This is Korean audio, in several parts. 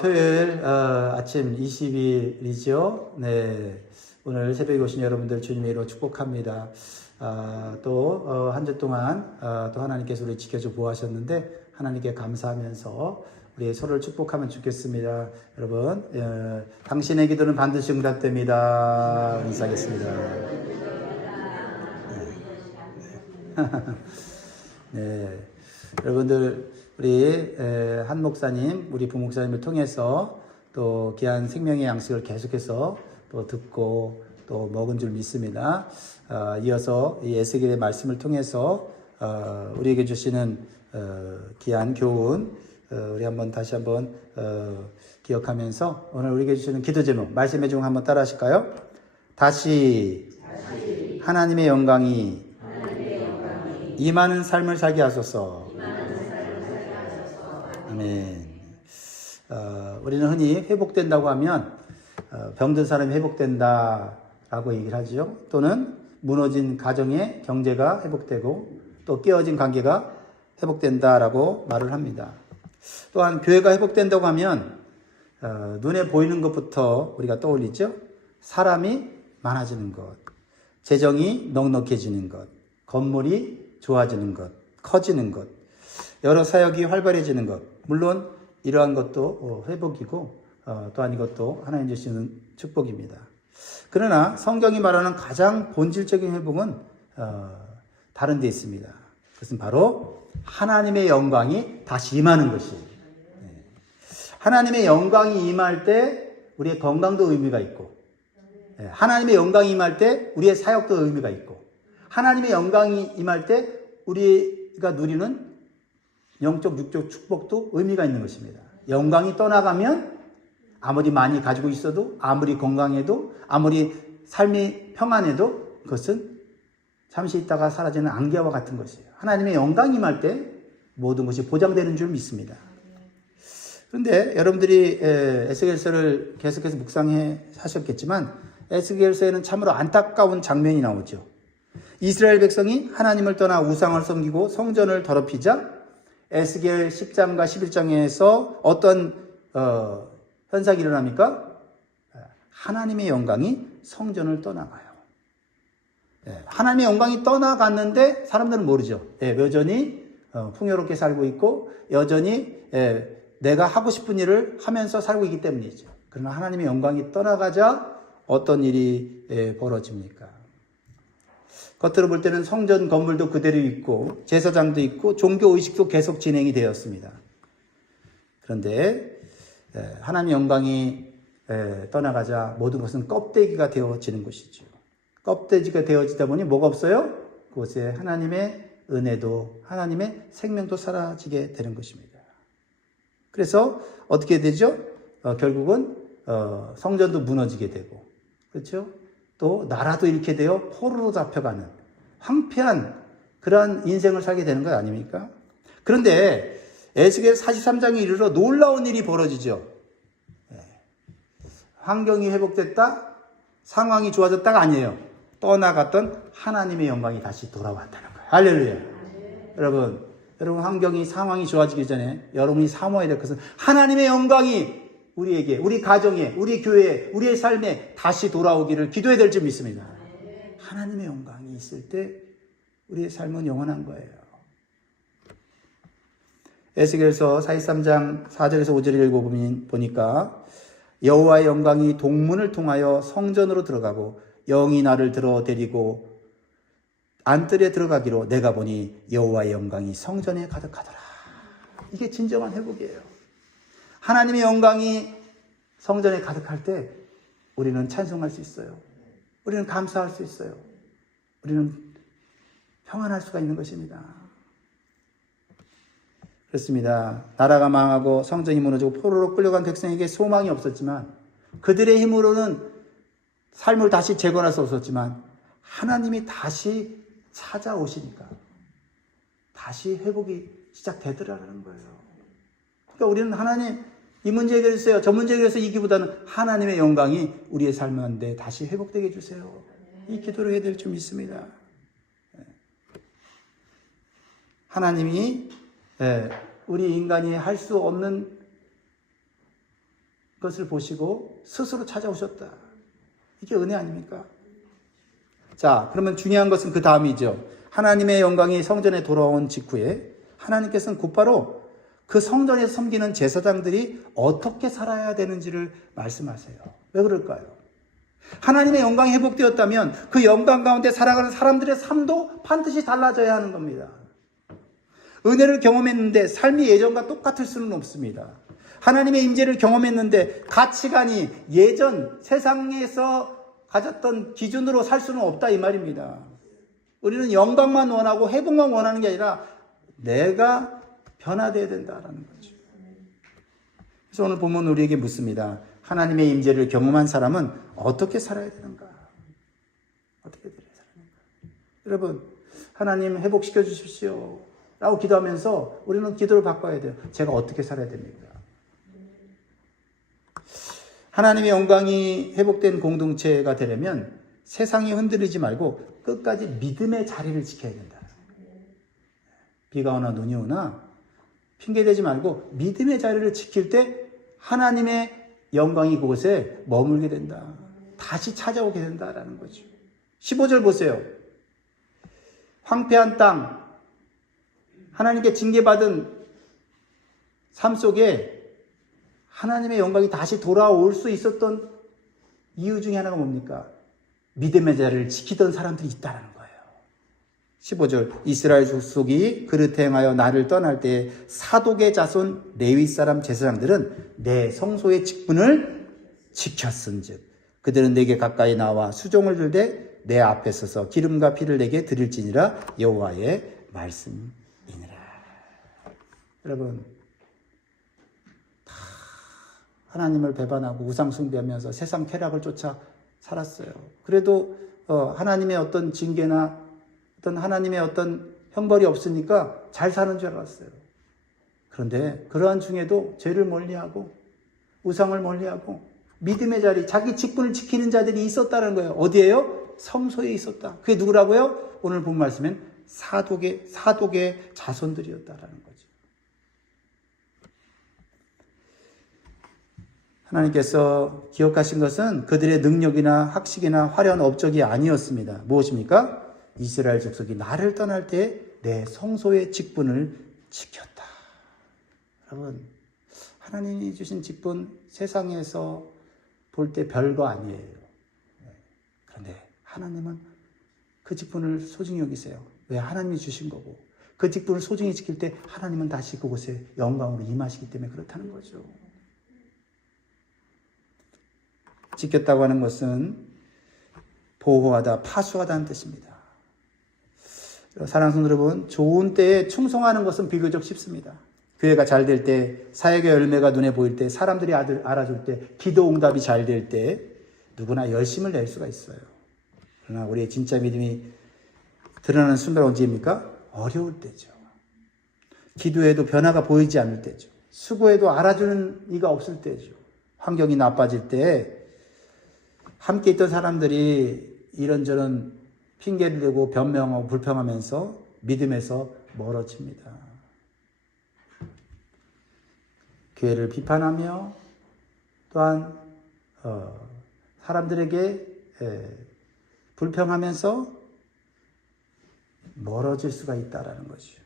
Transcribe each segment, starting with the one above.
토요일 아침 20일이죠. 네, 오늘 새벽에 오신 여러분들 주님의 이름으로 축복합니다. 또 한 주 동안 또 하나님께서 우리 지켜줘 보호하셨는데 하나님께 감사하면서 우리 서로를 축복하면 좋겠습니다. 여러분, 당신의 기도는 반드시 응답됩니다. 인사하겠습니다. 네, 여러분들 우리 한 목사님, 우리 부목사님을 통해서 또 귀한 생명의 양식을 계속해서 또 듣고 또 먹은 줄 믿습니다. 이어서 이 에스겔의 말씀을 통해서 우리에게 주시는 귀한 교훈 우리 다시 한번 기억하면서 오늘 우리에게 주시는 기도 제목 말씀의 제목 한번 따라 하실까요? 다시 하나님의 영광이 임하는 삶을 살게 하소서. 아멘. 우리는 흔히 회복된다고 하면 병든 사람이 회복된다라고 얘기를 하죠. 또는 무너진 가정의 경제가 회복되고 또 깨어진 관계가 회복된다라고 말을 합니다. 또한 교회가 회복된다고 하면 눈에 보이는 것부터 우리가 떠올리죠. 사람이 많아지는 것, 재정이 넉넉해지는 것, 건물이 좋아지는 것, 커지는 것, 여러 사역이 활발해지는 것. 물론 이러한 것도 회복이고 또한 이것도 하나님 주시는 축복입니다. 그러나 성경이 말하는 가장 본질적인 회복은 다른 데 있습니다. 그것은 바로 하나님의 영광이 다시 임하는 것이에요. 하나님의 영광이 임할 때 우리의 건강도 의미가 있고, 하나님의 영광이 임할 때 우리의 사역도 의미가 있고, 하나님의 영광이 임할 때 우리가 누리는 영적, 육적 축복도 의미가 있는 것입니다. 영광이 떠나가면 아무리 많이 가지고 있어도, 아무리 건강해도, 아무리 삶이 평안해도 그것은 잠시 있다가 사라지는 안개와 같은 것이에요. 하나님의 영광이 임할 때 모든 것이 보장되는 줄 믿습니다. 그런데 여러분들이 에스겔서를 계속해서 묵상해 하셨겠지만 에스겔서에는 참으로 안타까운 장면이 나오죠. 이스라엘 백성이 하나님을 떠나 우상을 섬기고 성전을 더럽히자 에스겔 10장과 11장에서 어떤 현상이 일어납니까? 하나님의 영광이 성전을 떠나가요. 하나님의 영광이 떠나갔는데 사람들은 모르죠. 여전히 풍요롭게 살고 있고 여전히 내가 하고 싶은 일을 하면서 살고 있기 때문이죠. 그러나 하나님의 영광이 떠나가자 어떤 일이 벌어집니까? 겉으로 볼 때는 성전 건물도 그대로 있고 제사장도 있고 종교의식도 계속 진행이 되었습니다. 그런데 하나님의 영광이 떠나가자 모든 것은 껍데기가 되어지는 것이죠. 껍데기가 되어지다 보니 뭐가 없어요? 그곳에 하나님의 은혜도 하나님의 생명도 사라지게 되는 것입니다. 그래서 어떻게 되죠? 결국은 성전도 무너지게 되고, 그렇죠? 또 나라도 이렇게 되어 포로로 잡혀가는 황폐한 그러한 인생을 살게 되는 것 아닙니까? 그런데 에스겔 43장에 이르러 놀라운 일이 벌어지죠. 환경이 회복됐다, 상황이 좋아졌다가 아니에요. 떠나갔던 하나님의 영광이 다시 돌아왔다는 거예요. 할렐루야. 여러분 환경이 상황이 좋아지기 전에 여러분이 사모해야 될 것은 하나님의 영광이 우리에게, 우리 가정에, 우리 교회에, 우리의 삶에 다시 돌아오기를 기도해야 될 줄 믿습니다. 하나님의 영광이 있을 때 우리의 삶은 영원한 거예요. 에스겔서 43장 4절에서 5절을 읽어보니까 여호와의 영광이 동문을 통하여 성전으로 들어가고 영이 나를 들어 데리고 안뜰에 들어가기로 내가 보니 여호와의 영광이 성전에 가득하더라. 이게 진정한 회복이에요. 하나님의 영광이 성전에 가득할 때 우리는 찬송할 수 있어요. 우리는 감사할 수 있어요. 우리는 평안할 수가 있는 것입니다. 그렇습니다. 나라가 망하고 성전이 무너지고 포로로 끌려간 백성에게 소망이 없었지만 그들의 힘으로는 삶을 다시 재건할 수 없었지만 하나님이 다시 찾아오시니까 다시 회복이 시작되더라는 거예요. 그러니까 우리는 하나님 이 문제 해결해주세요, 저 문제 해결해서 이기보다는 하나님의 영광이 우리의 삶 가운데 다시 회복되게 해주세요. 이 기도를 해야 될 줄 믿습니다. 하나님이 우리 인간이 할 수 없는 것을 보시고 스스로 찾아오셨다. 이게 은혜 아닙니까? 자, 그러면 중요한 것은 그 다음이죠. 하나님의 영광이 성전에 돌아온 직후에 하나님께서는 곧바로 그 성전에서 섬기는 제사장들이 어떻게 살아야 되는지를 말씀하세요. 왜 그럴까요? 하나님의 영광이 회복되었다면 그 영광 가운데 살아가는 사람들의 삶도 반드시 달라져야 하는 겁니다. 은혜를 경험했는데 삶이 예전과 똑같을 수는 없습니다. 하나님의 임재를 경험했는데 가치관이 예전 세상에서 가졌던 기준으로 살 수는 없다 이 말입니다. 우리는 영광만 원하고 회복만 원하는 게 아니라 내가 변화되어야 된다라는 거죠. 그래서 오늘 본문 우리에게 묻습니다. 하나님의 임재를 경험한 사람은 어떻게 살아야 되는가? 어떻게 살아야 되는가? 여러분, 하나님 회복시켜 주십시오 라고 기도하면서 우리는 기도를 바꿔야 돼요. 제가 어떻게 살아야 됩니까? 하나님의 영광이 회복된 공동체가 되려면 세상이 흔들리지 말고 끝까지 믿음의 자리를 지켜야 된다. 비가 오나 눈이 오나 핑계대지 말고 믿음의 자리를 지킬 때 하나님의 영광이 그곳에 머물게 된다. 다시 찾아오게 된다라는 거죠. 15절 보세요. 황폐한 땅, 하나님께 징계받은 삶 속에 하나님의 영광이 다시 돌아올 수 있었던 이유 중에 하나가 뭡니까? 믿음의 자리를 지키던 사람들이 있다는 거예요. 15절 이스라엘 족속이 그릇 행하여 나를 떠날 때에 사독의 자손 레위 사람 제사장들은 내 성소의 직분을 지켰은즉 그들은 내게 가까이 나와 수종을 들되 내 앞에 서서 기름과 피를 내게 드릴지니라 여호와의 말씀이니라. 여러분, 다 하나님을 배반하고 우상 숭배하면서 세상 쾌락을 쫓아 살았어요. 그래도 하나님의 어떤 징계나 어떤 하나님의 어떤 형벌이 없으니까 잘 사는 줄 알았어요. 그런데 그러한 중에도 죄를 멀리하고 우상을 멀리하고 믿음의 자리, 자기 직분을 지키는 자들이 있었다는 거예요. 어디에요? 성소에 있었다. 그게 누구라고요? 오늘 본 말씀엔 사독의 자손들이었다라는 거죠. 하나님께서 기억하신 것은 그들의 능력이나 학식이나 화려한 업적이 아니었습니다. 무엇입니까? 이스라엘 족속이 나를 떠날 때 내 성소의 직분을 지켰다. 여러분, 하나님이 주신 직분 세상에서 볼 때 별거 아니에요. 그런데 하나님은 그 직분을 소중히 여기세요. 왜? 하나님이 주신 거고 그 직분을 소중히 지킬 때 하나님은 다시 그곳에 영광으로 임하시기 때문에 그렇다는 거죠. 지켰다고 하는 것은 보호하다, 파수하다는 뜻입니다. 사랑하는 여러분, 좋은 때에 충성하는 것은 비교적 쉽습니다. 교회가 잘 될 때, 사역의 열매가 눈에 보일 때, 사람들이 알아줄 때, 기도 응답이 잘 될 때 누구나 열심을 낼 수가 있어요. 그러나 우리의 진짜 믿음이 드러나는 순간 언제입니까? 어려울 때죠. 기도해도 변화가 보이지 않을 때죠. 수고해도 알아주는 이가 없을 때죠. 환경이 나빠질 때 함께 있던 사람들이 이런저런 핑계를 대고 변명하고 불평하면서 믿음에서 멀어집니다. 교회를 비판하며 또한 사람들에게 불평하면서 멀어질 수가 있다라는 것이죠.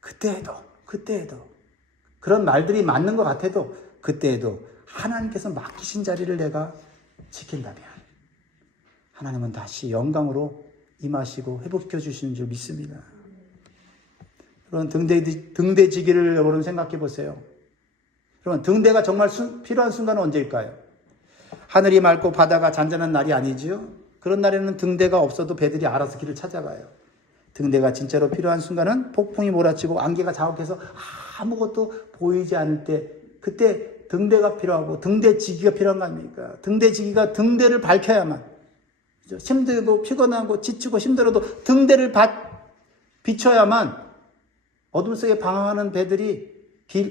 그때에도 그런 말들이 맞는 것 같아도 그때에도 하나님께서 맡기신 자리를 내가 지킨다면 하나님은 다시 영광으로 임하시고 회복시켜 주시는 줄 믿습니다. 여러분, 등대지기를 여러분 생각해 보세요. 여러분, 등대가 정말 필요한 순간은 언제일까요? 하늘이 맑고 바다가 잔잔한 날이 아니지요? 그런 날에는 등대가 없어도 배들이 알아서 길을 찾아가요. 등대가 진짜로 필요한 순간은 폭풍이 몰아치고 안개가 자욱해서 아무것도 보이지 않을 때, 그때 등대가 필요하고 등대지기가 필요한 거 아닙니까? 등대지기가 등대를 밝혀야만, 힘들고 피곤하고 지치고 힘들어도 등대를 비춰야만 어둠 속에 방황하는 배들이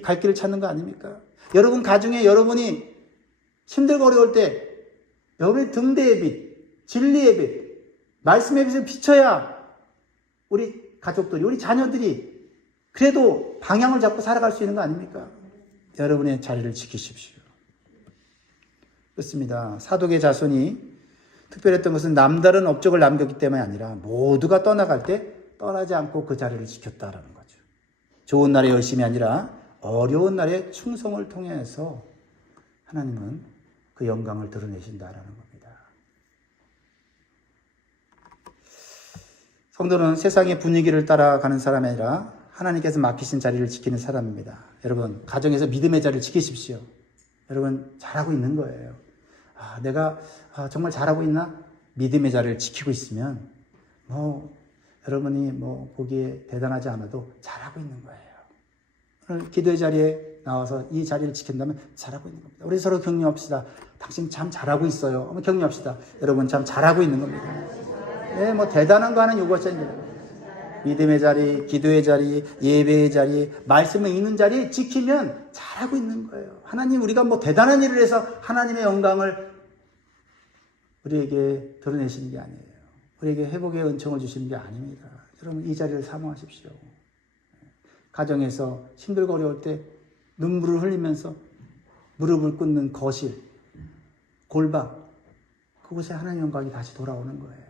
갈 길을 찾는 거 아닙니까? 여러분 가중에 여러분이 힘들고 어려울 때 여러분의 등대의 빛, 진리의 빛, 말씀의 빛을 비춰야 우리 가족들이, 우리 자녀들이 그래도 방향을 잡고 살아갈 수 있는 거 아닙니까? 여러분의 자리를 지키십시오. 그렇습니다. 사독의 자손이 특별했던 것은 남다른 업적을 남겼기 때문이 아니라 모두가 떠나갈 때 떠나지 않고 그 자리를 지켰다라는 거죠. 좋은 날의 열심이 아니라 어려운 날의 충성을 통해서 하나님은 그 영광을 드러내신다라는 겁니다. 성도는 세상의 분위기를 따라가는 사람이 아니라 하나님께서 맡기신 자리를 지키는 사람입니다. 여러분, 가정에서 믿음의 자리를 지키십시오. 여러분, 잘하고 있는 거예요. 내가 정말 잘하고 있나? 믿음의 자리를 지키고 있으면 여러분이 보기에 대단하지 않아도 잘하고 있는 거예요. 오늘 기도의 자리에 나와서 이 자리를 지킨다면 잘하고 있는 겁니다. 우리 서로 격려합시다. 당신 참 잘하고 있어요. 한번 격려합시다. 여러분 참 잘하고 있는 겁니다. 네, 대단한 거 하는 요구하지 않습니다. 믿음의 자리, 기도의 자리, 예배의 자리, 말씀을 읽는 자리 지키면 잘하고 있는 거예요. 하나님, 우리가 대단한 일을 해서 하나님의 영광을 우리에게 드러내시는 게 아니에요. 우리에게 회복의 은총을 주시는 게 아닙니다. 여러분, 이 자리를 사모하십시오. 가정에서 힘들고 어려울 때 눈물을 흘리면서 무릎을 꿇는 거실, 골방, 그곳에 하나님의 영광이 다시 돌아오는 거예요.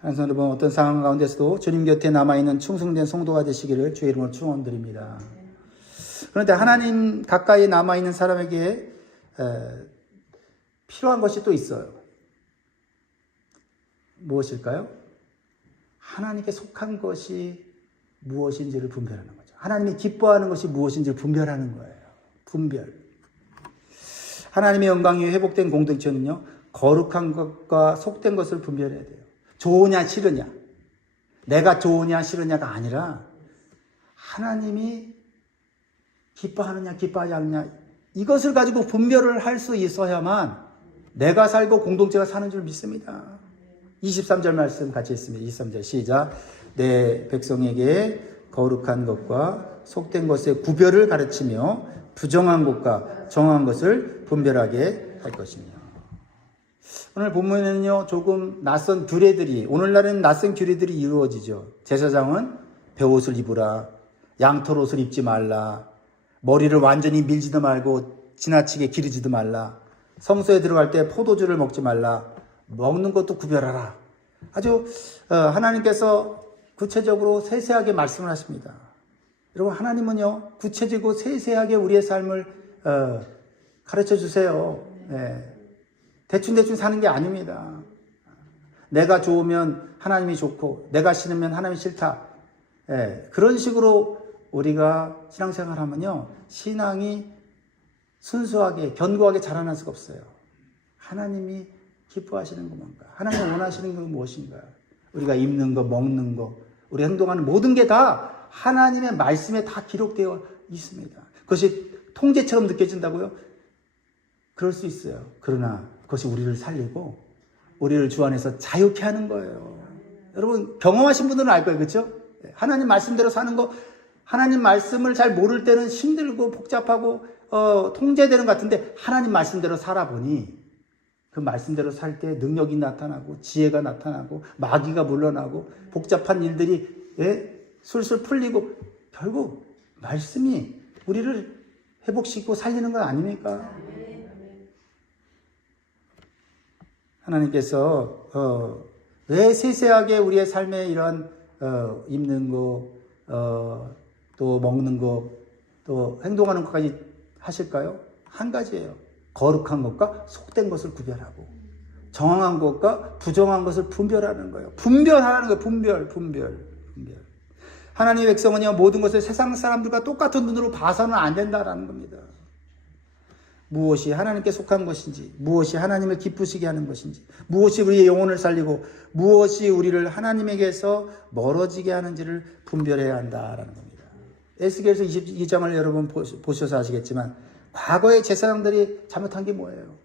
하나님 여러분, 어떤 상황 가운데서도 주님 곁에 남아있는 충성된 성도가 되시기를 주의 이름으로 축원드립니다. 그런데 하나님 가까이 남아있는 사람에게 필요한 것이 또 있어요. 무엇일까요? 하나님께 속한 것이 무엇인지를 분별하는 거죠. 하나님이 기뻐하는 것이 무엇인지를 분별하는 거예요. 분별. 하나님의 영광이 회복된 공동체는요, 거룩한 것과 속된 것을 분별해야 돼요. 좋으냐 싫으냐, 내가 좋으냐 싫으냐가 아니라 하나님이 기뻐하느냐 기뻐하지 않느냐, 이것을 가지고 분별을 할 수 있어야만 내가 살고 공동체가 사는 줄 믿습니다. 23절 말씀 같이 있습니다. 23절 시작. 내 백성에게 거룩한 것과 속된 것의 구별을 가르치며 부정한 것과 정한 것을 분별하게 할 것이며. 오늘 본문에는요, 조금 낯선 규례들이, 오늘날은 낯선 규례들이 이루어지죠. 제사장은 베옷을 입으라, 양털 옷을 입지 말라, 머리를 완전히 밀지도 말고 지나치게 기르지도 말라, 성소에 들어갈 때 포도주를 먹지 말라, 먹는 것도 구별하라. 아주 하나님께서 구체적으로 세세하게 말씀을 하십니다. 여러분, 하나님은요, 구체적이고 세세하게 우리의 삶을 가르쳐 주세요. 네. 대충 사는 게 아닙니다. 내가 좋으면 하나님이 좋고 내가 싫으면 하나님이 싫다. 그런 식으로 우리가 신앙생활 하면요, 신앙이 순수하게 견고하게 자라날 수가 없어요. 하나님이 기뻐하시는 것 뭔가, 하나님이 원하시는 건 무엇인가, 우리가 입는 거, 먹는 거, 우리 행동하는 모든 게 다 하나님의 말씀에 다 기록되어 있습니다. 그것이 통제처럼 느껴진다고요? 그럴 수 있어요. 그러나 그것이 우리를 살리고 우리를 주 안에서 자유케 하는 거예요. 여러분, 경험하신 분들은 알 거예요. 그렇죠? 하나님 말씀대로 사는 거, 하나님 말씀을 잘 모를 때는 힘들고 복잡하고 통제되는 것 같은데, 하나님 말씀대로 살아보니 그 말씀대로 살 때 능력이 나타나고 지혜가 나타나고 마귀가 물러나고 복잡한 일들이 술술 풀리고, 결국 말씀이 우리를 회복시키고 살리는 건 아닙니까? 하나님께서 왜 세세하게 우리의 삶에 이런 입는 거, 또 먹는 거, 또 행동하는 것까지 하실까요? 한 가지예요. 거룩한 것과 속된 것을 구별하고 정황한 것과 부정한 것을 분별하는 거예요. 분별하는 거예요. 분별. 하나님의 백성은요, 모든 것을 세상 사람들과 똑같은 눈으로 봐서는 안 된다라는 겁니다. 무엇이 하나님께 속한 것인지, 무엇이 하나님을 기쁘시게 하는 것인지, 무엇이 우리의 영혼을 살리고 무엇이 우리를 하나님에게서 멀어지게 하는지를 분별해야 한다라는 겁니다. 에스겔서 22장을 여러분 보셔서 아시겠지만, 과거의 제사장들이 잘못한 게 뭐예요?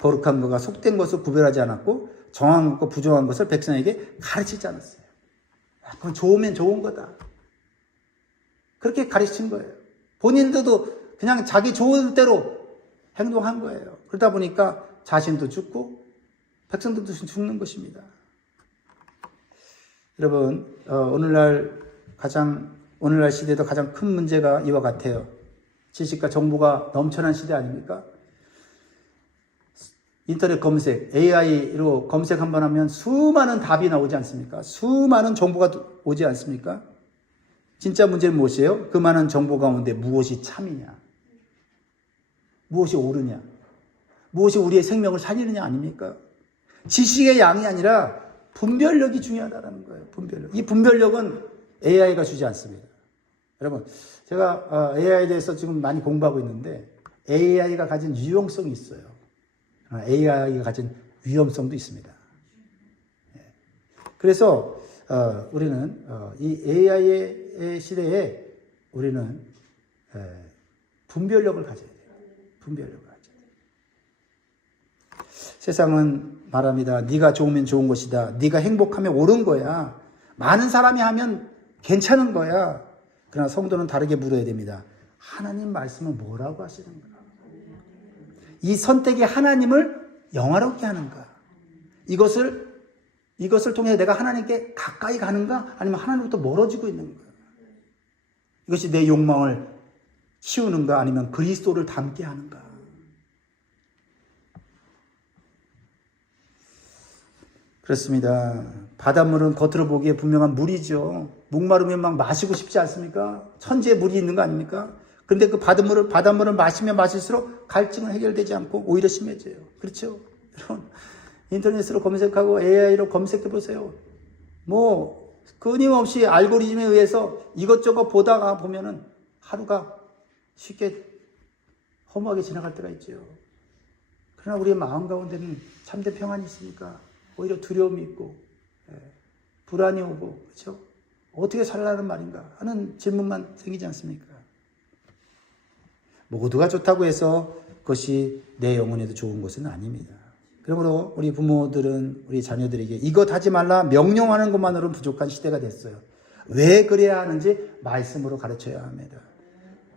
거룩한 것과 속된 것을 구별하지 않았고 정한 것과 부정한 것을 백성에게 가르치지 않았어요. 그건 좋으면 좋은 거다, 그렇게 가르친 거예요. 본인들도 그냥 자기 좋은 대로 행동한 거예요. 그러다 보니까 자신도 죽고 백성들도 죽는 것입니다. 여러분, 오늘날 시대도 가장 큰 문제가 이와 같아요. 지식과 정보가 넘쳐난 시대 아닙니까? 인터넷 검색, AI로 검색 한번 하면 수많은 답이 나오지 않습니까? 수많은 정보가 오지 않습니까? 진짜 문제는 무엇이에요? 그 많은 정보 가운데 무엇이 참이냐? 무엇이 옳으냐? 무엇이 우리의 생명을 살리느냐 아닙니까? 지식의 양이 아니라 분별력이 중요하다는 거예요. 분별력. 이 분별력은 AI가 주지 않습니다. 여러분, 제가 AI에 대해서 지금 많이 공부하고 있는데 AI가 가진 유용성이 있어요. AI가 가진 위험성도 있습니다. 그래서 우리는 이 AI의 시대에 우리는 분별력을 가져야 돼요. 분별력을 가져야 돼요. 세상은 말합니다. 네가 좋으면 좋은 것이다. 네가 행복하면 옳은 거야. 많은 사람이 하면 괜찮은 거야. 그러나 성도는 다르게 물어야 됩니다. 하나님 말씀은 뭐라고 하시는가? 이 선택이 하나님을 영화롭게 하는가? 이것을 통해 내가 하나님께 가까이 가는가? 아니면 하나님부터 멀어지고 있는가? 이것이 내 욕망을 키우는가? 아니면 그리스도를 닮게 하는가? 그렇습니다. 바닷물은 겉으로 보기에 분명한 물이죠. 목마르면 막 마시고 싶지 않습니까? 천지에 물이 있는 거 아닙니까? 근데 그 바닷물을 마시면 마실수록 갈증은 해결되지 않고 오히려 심해져요. 그렇죠? 여러분, 인터넷으로 검색하고 AI로 검색해 보세요. 끊임없이 알고리즘에 의해서 이것저것 보다가 보면은 하루가 쉽게 허무하게 지나갈 때가 있죠. 그러나 우리의 마음 가운데는 참된 평안이 있으니까 오히려 두려움이 있고, 불안이 오고, 그렇죠? 어떻게 살라는 말인가 하는 질문만 생기지 않습니까? 모두가 좋다고 해서 그것이 내 영혼에도 좋은 것은 아닙니다. 그러므로 우리 부모들은 우리 자녀들에게 이것 하지 말라 명령하는 것만으로는 부족한 시대가 됐어요. 왜 그래야 하는지 말씀으로 가르쳐야 합니다.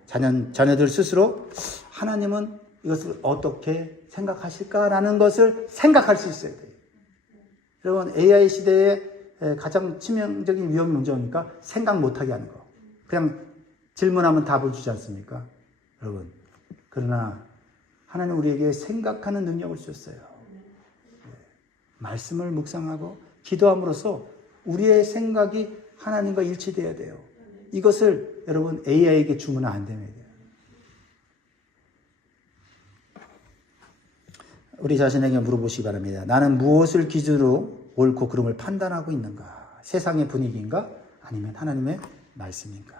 자녀들 스스로 하나님은 이것을 어떻게 생각하실까라는 것을 생각할 수 있어야 돼요. 여러분, AI 시대에 가장 치명적인 위험이 뭔지입니까? 생각 못하게 하는 거. 그냥 질문하면 답을 주지 않습니까? 여러분, 그러나 하나님 우리에게 생각하는 능력을 주셨어요. 말씀을 묵상하고 기도함으로써 우리의 생각이 하나님과 일치되어야 돼요. 이것을 여러분 AI에게 주면 안 됩니다. 우리 자신에게 물어보시기 바랍니다. 나는 무엇을 기준으로 옳고 그름을 판단하고 있는가? 세상의 분위기인가? 아니면 하나님의 말씀인가?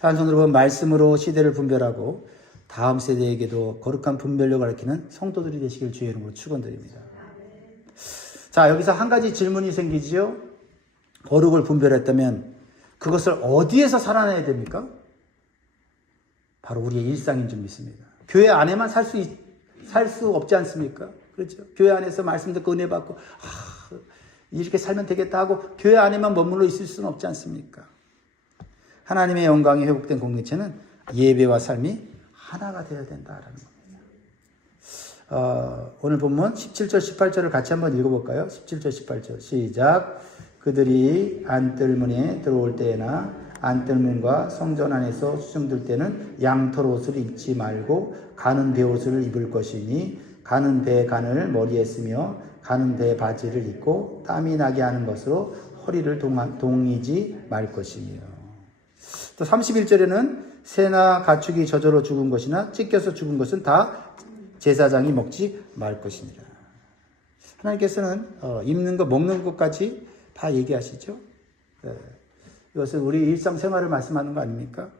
한 손으로 보면 말씀으로 시대를 분별하고 다음 세대에게도 거룩한 분별력을 가르치는 성도들이 되시길 주의 이름으로 축원드립니다. 자, 여기서 한 가지 질문이 생기지요. 거룩을 분별했다면 그것을 어디에서 살아내야 됩니까? 바로 우리의 일상인 줄 믿습니다. 교회 안에만 살 수 없지 않습니까? 그렇죠? 교회 안에서 말씀 듣고 은혜 받고 이렇게 살면 되겠다 하고 교회 안에만 머물러 있을 수는 없지 않습니까? 하나님의 영광이 회복된 공동체는 예배와 삶이 하나가 되어야 된다라는 겁니다. 오늘 본문 17절 18절을 같이 한번 읽어볼까요? 17절 18절 시작. 그들이 안뜰문에 들어올 때나 안뜰문과 성전 안에서 수정될 때는 양털 옷을 입지 말고 가는 배옷을 입을 것이니 가는 배 간을 머리에 쓰며 가는 배 바지를 입고 땀이 나게 하는 것으로 허리를 동이지 말 것이며. 또 31절에는 새나 가축이 저절로 죽은 것이나 찢겨서 죽은 것은 다 제사장이 먹지 말 것이니라. 하나님께서는 입는 것 먹는 것까지 다 얘기하시죠. 이것은 우리 일상생활을 말씀하는 거 아닙니까?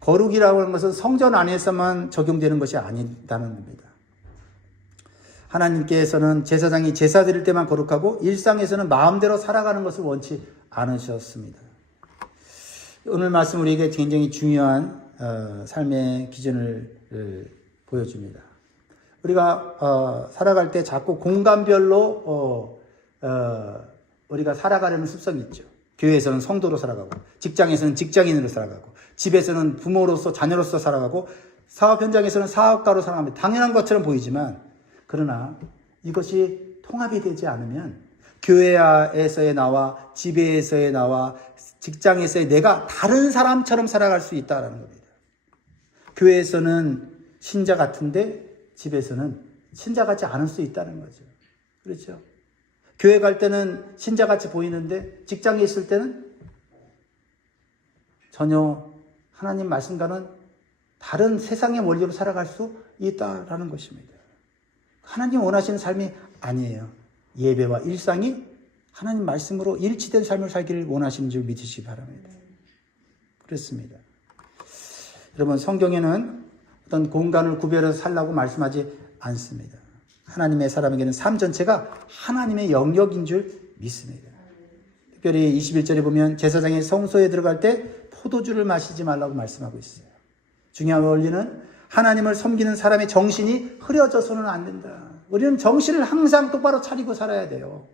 거룩이라고 하는 것은 성전 안에서만 적용되는 것이 아니다는 겁니다. 하나님께서는 제사장이 제사 드릴 때만 거룩하고 일상에서는 마음대로 살아가는 것을 원치 않으셨습니다. 오늘 말씀 우리에게 굉장히 중요한 삶의 기준을 보여줍니다. 우리가 살아갈 때 자꾸 공간별로 우리가 살아가려는 습성이 있죠. 교회에서는 성도로 살아가고, 직장에서는 직장인으로 살아가고, 집에서는 부모로서 자녀로서 살아가고, 사업 현장에서는 사업가로 살아갑니다. 당연한 것처럼 보이지만, 그러나 이것이 통합이 되지 않으면 교회에서의 나와 집에서의 나와 직장에서의 내가 다른 사람처럼 살아갈 수 있다는 겁니다. 교회에서는 신자 같은데 집에서는 신자 같지 않을 수 있다는 거죠. 그렇죠? 교회 갈 때는 신자 같이 보이는데 직장에 있을 때는 전혀 하나님 말씀과는 다른 세상의 원리로 살아갈 수 있다라는 것입니다. 하나님 원하시는 삶이 아니에요. 예배와 일상이 하나님 말씀으로 일치된 삶을 살기를 원하시는 줄 믿으시기 바랍니다. 그렇습니다. 여러분, 성경에는 어떤 공간을 구별해서 살라고 말씀하지 않습니다. 하나님의 사람에게는 삶 전체가 하나님의 영역인 줄 믿습니다. 특별히 21절에 보면 제사장의 성소에 들어갈 때 포도주를 마시지 말라고 말씀하고 있어요. 중요한 원리는 하나님을 섬기는 사람의 정신이 흐려져서는 안 된다. 우리는 정신을 항상 똑바로 차리고 살아야 돼요.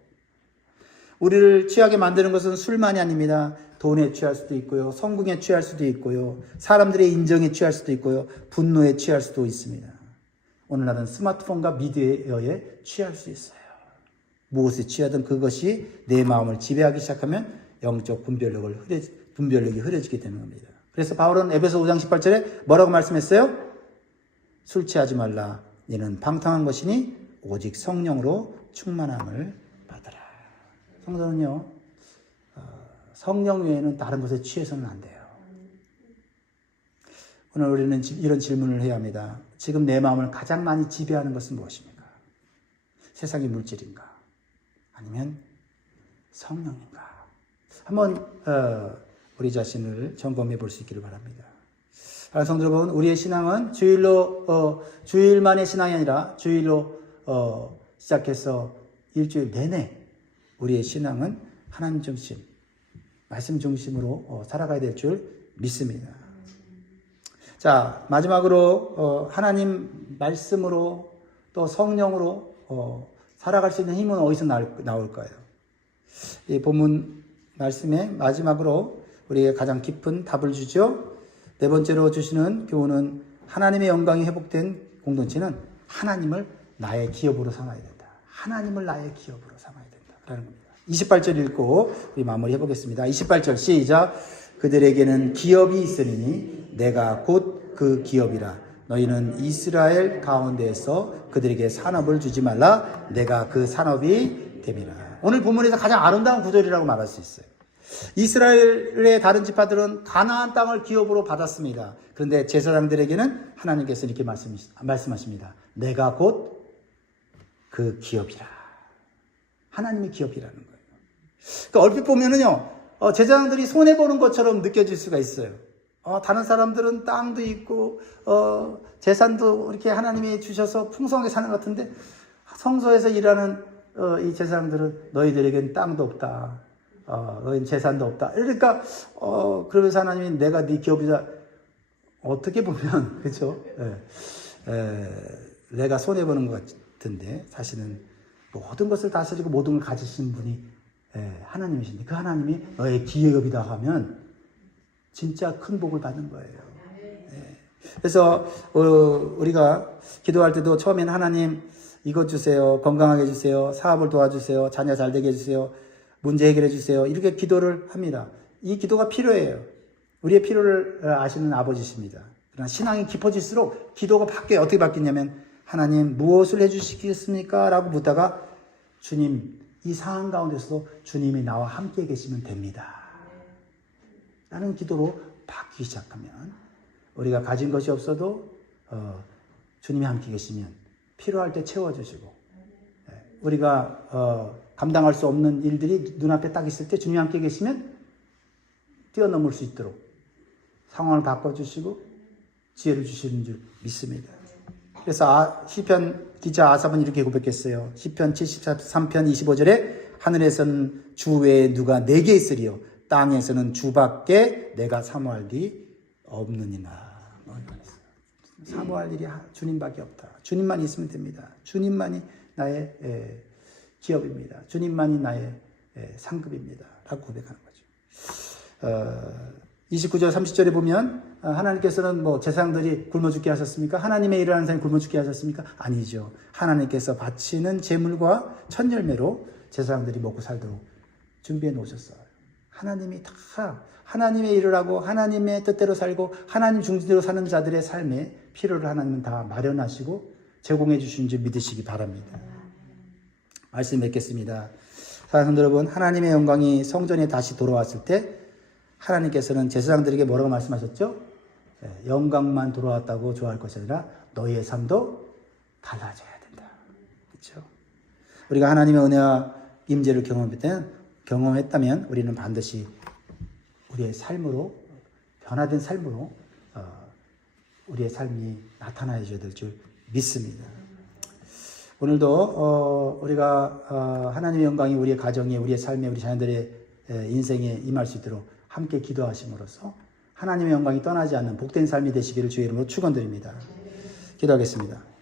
우리를 취하게 만드는 것은 술만이 아닙니다. 돈에 취할 수도 있고요. 성공에 취할 수도 있고요. 사람들의 인정에 취할 수도 있고요. 분노에 취할 수도 있습니다. 오늘날은 스마트폰과 미디어에 취할 수 있어요. 무엇에 취하든 그것이 내 마음을 지배하기 시작하면 영적 분별력이 흐려지게 되는 겁니다. 그래서 바울은 에베소 5장 18절에 뭐라고 말씀했어요? 술 취하지 말라. 이는 방탕한 것이니 오직 성령으로 충만함을 받으라. 성도는요, 성령 외에는 다른 것에 취해서는 안 돼요. 오늘 우리는 이런 질문을 해야 합니다. 지금 내 마음을 가장 많이 지배하는 것은 무엇입니까? 세상의 물질인가? 아니면 성령인가? 한번 우리 자신을 점검해 볼 수 있기를 바랍니다. 성도 여러분, 우리의 신앙은 주일만의 신앙이 아니라 주일로 시작해서 일주일 내내 우리의 신앙은 하나님 중심, 말씀 중심으로 살아가야 될 줄 믿습니다. 자, 마지막으로 하나님 말씀으로 또 성령으로 살아갈 수 있는 힘은 어디서 나올까요? 이 본문 말씀의 마지막으로 우리에게 가장 깊은 답을 주죠. 네 번째로 주시는 교훈은 하나님의 영광이 회복된 공동체는 하나님을 나의 기업으로 삼아야 된다. 하나님을 나의 기업으로 삼아야 된다라는 겁니다. 28절 읽고 우리 마무리해 보겠습니다. 28절 시작. 그들에게는 기업이 있으니 내가 곧 그 기업이라. 너희는 이스라엘 가운데에서 그들에게 산업을 주지 말라. 내가 그 산업이 됨이라. 오늘 본문에서 가장 아름다운 구절이라고 말할 수 있어요. 이스라엘의 다른 지파들은 가나안 땅을 기업으로 받았습니다. 그런데 제사장들에게는 하나님께서 이렇게 말씀하십니다. 내가 곧 그 기업이라. 하나님의 기업이라는 거예요. 그러니까 얼핏 보면은요, 제사장들이 손해보는 것처럼 느껴질 수가 있어요. 다른 사람들은 땅도 있고, 재산도 이렇게 하나님이 주셔서 풍성하게 사는 것 같은데, 성소에서 일하는 이 제사장들은 너희들에겐 땅도 없다. 너희는 재산도 없다. 그러니까, 그러면서 하나님이 내가 네 기업이다. 어떻게 보면, 그렇죠? 내가 손해보는 것 같은데, 사실은 모든 것을 다스리고 모든 걸 가지신 분이 하나님이신데, 그 하나님이 너의 기업이다 하면 진짜 큰 복을 받는 거예요. 그래서 우리가 기도할 때도 처음엔 하나님 이것 주세요, 건강하게 해주세요, 사업을 도와주세요, 자녀 잘 되게 해주세요, 문제 해결해 주세요, 이렇게 기도를 합니다. 이 기도가 필요해요. 우리의 필요를 아시는 아버지십니다. 그러나 신앙이 깊어질수록 기도가 바뀌어요. 어떻게 바뀌냐면 하나님 무엇을 해주시겠습니까? 라고 묻다가 주님, 이 상황 가운데서도 주님이 나와 함께 계시면 됩니다. 라는 기도로 바뀌기 시작하면 우리가 가진 것이 없어도 주님이 함께 계시면 필요할 때 채워주시고, 우리가 감당할 수 없는 일들이 눈앞에 딱 있을 때 주님이 함께 계시면 뛰어넘을 수 있도록 상황을 바꿔주시고 지혜를 주시는 줄 믿습니다. 그래서 시편 기자 아삽은 이렇게 고백했어요. 시편 73편 25절에 하늘에서는 주 외에 누가 내게 있으리요 땅에서는 주밖에 내가 사모할 일이 없느니라. 사모할 일이 주님밖에 없다. 주님만 있으면 됩니다. 주님만이 나의 기업입니다. 주님만이 나의 상급입니다. 라고 고백하는 거죠. 29절 30절에 보면 하나님께서는 제사장들이 굶어 죽게 하셨습니까? 하나님의 일을 하는 사람이 굶어 죽게 하셨습니까? 아니죠. 하나님께서 바치는 제물과 첫 열매로 제사장들이 먹고 살도록 준비해 놓으셨어요. 하나님이 다 하나님의 일을 하고 하나님의 뜻대로 살고 하나님 중심대로 사는 자들의 삶에 필요를 하나님은 다 마련하시고 제공해 주신 줄 믿으시기 바랍니다. 말씀 맺겠습니다. 사랑하는 여러분, 하나님의 영광이 성전에 다시 돌아왔을 때 하나님께서는 제사장들에게 뭐라고 말씀하셨죠? 영광만 돌아왔다고 좋아할 것이 아니라 너희의 삶도 달라져야 된다. 그렇죠? 우리가 하나님의 은혜와 임재를 경험했다면 우리는 반드시 우리의 삶으로 변화된 삶으로 우리의 삶이 나타나야 될 줄 믿습니다. 오늘도 우리가 하나님의 영광이 우리의 가정에, 우리의 삶에, 우리 자녀들의 인생에 임할 수 있도록 함께 기도하심으로써 하나님의 영광이 떠나지 않는 복된 삶이 되시기를 주의 이름으로 축원드립니다. 기도하겠습니다.